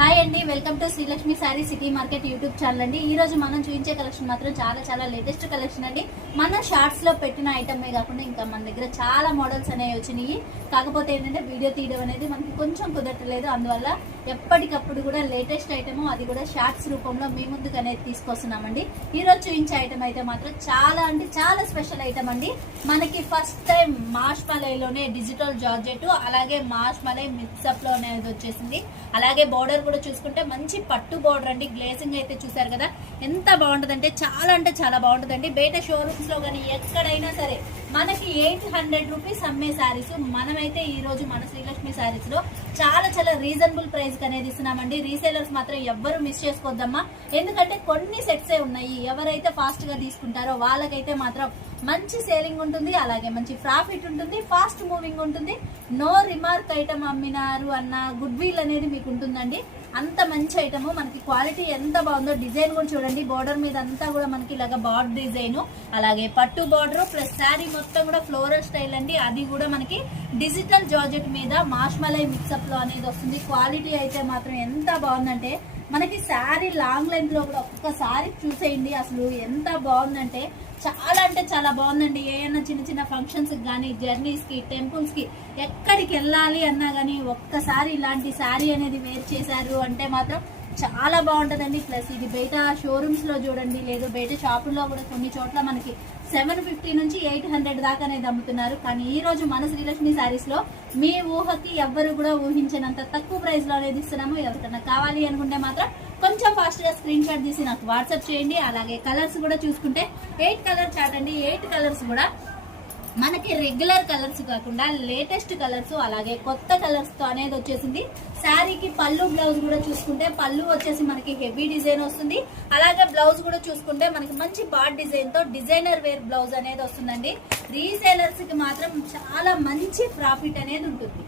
他 hi అండి. Welcome to Srilakshmi sari city market YouTube channel అండి. ఈ రోజు మనం చూపించే కలెక్షన్ మాత్రం చాలా చాలా లేటెస్ట్ కలెక్షన్ అండి. మన షార్ట్స్లో పెట్టిన ఐటమే కాకుండా ఇంకా మన దగ్గర చాలా మోడల్స్ అనేవి వచ్చినాయి. కాకపోతే ఏంటంటే వీడియో తీయడం అనేది మనకి కొంచెం కుదరట్లేదు. అందువల్ల ఎప్పటికప్పుడు కూడా లేటెస్ట్ ఐటమ్ అది కూడా షార్ట్స్ రూపంలో మీ ముందుకు అనేది తీసుకొస్తున్నామండి. ఈ రోజు చూపించే ఐటమ్ అయితే మాత్రం చాలా అంటే చాలా స్పెషల్ ఐటమ్ అండి. మనకి ఫస్ట్ టైం మాష్ మలైలోనే డిజిటల్ జార్జెట్ అలాగే మాష్ మలై మిక్సప్లో అనేది వచ్చేసింది. అలాగే బోర్డర్ కూడా చూసుకుంటే మంచి పట్టు బార్డర్ అండి. గ్లేసింగ్ అయితే చూసారు కదా. ఎంత బాగుంటుందంటే చాలా అంటే చాలా బాగుంటుందండి. బయట షోరూమ్స్లో కానీ ఎక్కడైనా సరే మనకి ఎయిట్ హండ్రెడ్ రూపీస్ అమ్మే శారీస్ మనమైతే ఈ రోజు మన శ్రీలక్ష్మి శారీస్లో చాలా చాలా రీజనబుల్ ప్రైస్కి అనేది ఇస్తున్నామండి. రీసేలర్స్ మాత్రం ఎవ్వరు మిస్ చేసుకోవద్దమ్మా ఎందుకంటే కొన్ని సెట్సే ఉన్నాయి. ఎవరైతే ఫాస్ట్గా తీసుకుంటారో వాళ్ళకైతే మాత్రం మంచి సేలింగ్ ఉంటుంది. అలాగే మంచి ప్రాఫిట్ ఉంటుంది. ఫాస్ట్ మూవింగ్ ఉంటుంది. నో రిమార్క్ ఐటమ్ అమ్మినారు అన్న గుడ్ విల్ అనేది మీకు ఉంటుందండి. అంత మంచి ఐటమ్ మనకి క్వాలిటీ ఎంత బాగుందో డిజైన్ కూడా చూడండి. బార్డర్ మీద అంతా కూడా మనకి ఇలాగ బార్డర్ డిజైన్ అలాగే పట్టు బార్డర్ ప్లస్ శారీ మొత్తం కూడా ఫ్లోరల్ స్టైల్ అండి. అది కూడా మనకి డిజిటల్ జార్జెట్ మీద మాష్మలై మిక్సప్లో అనేది వస్తుంది. క్వాలిటీ అయితే మాత్రం ఎంత బాగుందంటే మనకి శారీ లాంగ్ లెంత్లో కూడా ఒక్కసారి చూసేయండి. అసలు ఎంత బాగుందంటే చాలా అంటే చాలా బాగుందండి. ఏమైనా చిన్న చిన్న ఫంక్షన్స్ కానీ జర్నీస్కి టెంపుల్స్కి ఎక్కడికి వెళ్ళాలి అన్నా కానీ ఒక్కసారి ఇలాంటి శారీ అనేది వేర్ చేశారు అంటే మాత్రం చాలా బాగుంటుందండి. ప్లస్ ఇది బయట షోరూమ్స్లో చూడండి లేదు బయట షాపుల్లో కూడా కొన్ని చోట్ల మనకి సెవెన్ ఫిఫ్టీ నుంచి ఎయిట్ హండ్రెడ్ దాకా అనేది అమ్ముతున్నారు. కానీ ఈ రోజు మన శ్రీలక్ష్మి శారీస్లో మీ ఊహకి ఎవ్వరు కూడా ఊహించినంత తక్కువ ప్రైస్లో అనేది ఇస్తున్నాము. ఎవరికన్నా కావాలి అనుకుంటే మాత్రం కొంచెం ఫాస్ట్గా స్క్రీన్ షాట్ తీసి నాకు వాట్సాప్ చేయండి. అలాగే కలర్స్ కూడా చూసుకుంటే ఎయిట్ కలర్ చాట్ అండి. ఎయిట్ కలర్స్ కూడా మనకి రెగ్యులర్ కలర్స్ కాకుండా లేటెస్ట్ కలర్స్ అలాగే కొత్త కలర్స్తో అనేది వచ్చేసింది. శారీకి పళ్ళు బ్లౌజ్ కూడా చూసుకుంటే పళ్ళు వచ్చేసి మనకి హెవీ డిజైన్ వస్తుంది. అలాగే బ్లౌజ్ కూడా చూసుకుంటే మనకి మంచి బాడ్ డిజైన్తో డిజైనర్ వేర్ బ్లౌజ్ అనేది వస్తుందండి. రీసేలర్స్కి మాత్రం చాలా మంచి ప్రాఫిట్ అనేది ఉంటుంది.